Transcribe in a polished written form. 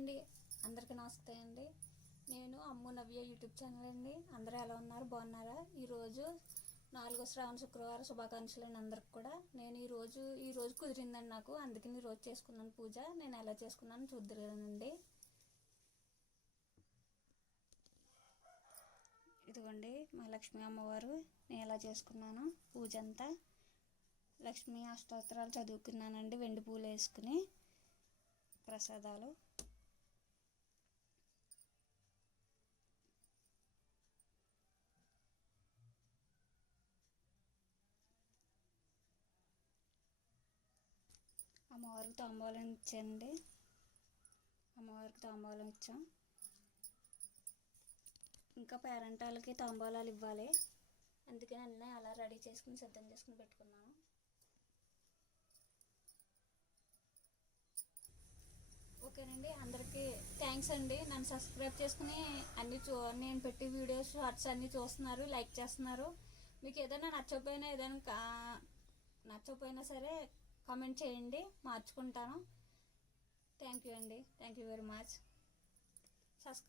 అండి, అందరికీ నమస్తే అండి. నేను అమ్ము నవ్య యూట్యూబ్ ఛానల్ అండి. అందరూ ఎలా ఉన్నారు, బాగున్నారా? ఈరోజు 4వ శ్రావణ శుక్రవారం శుభాకాంక్షలు అండి అందరికి కూడా. నేను ఈరోజు కుదిరిందండి నాకు, అందుకని ఈరోజు చేసుకున్నాను పూజ. నేను ఎలా చేసుకున్నాను చూద్దరుగానండి. ఇదిగోండి మా లక్ష్మీ అమ్మవారు. నేను ఎలా చేసుకున్నాను పూజ అంతా. లక్ష్మీ అష్టోత్తరాలు చదువుకున్నానండి, వెండి పూలు వేసుకుని. ప్రసాదాలు అమ్మవారికి తాంబూలం ఇచ్చానండి. అమ్మవారికి తాంబూలం ఇచ్చాం. ఇంకా పేరెంటాలకి తాంబూలాలు ఇవ్వాలి, అందుకని అన్నీ అలా రెడీ చేసుకుని సిద్ధం చేసుకుని పెట్టుకున్నాను. ఓకేనండి, అందరికీ థ్యాంక్స్ అండి. నన్ను సబ్స్క్రైబ్ చేసుకుని నేను పెట్టి వీడియోస్ షార్ట్స్ అన్నీ చూస్తున్నారు, లైక్ చేస్తున్నారు. మీకు ఏదైనా నచ్చకపోయినా సరే కామెంట్ చేయండి, మార్చుకుంటాను. థ్యాంక్ యూ అండి, థ్యాంక్ యూ వెరీ మచ్.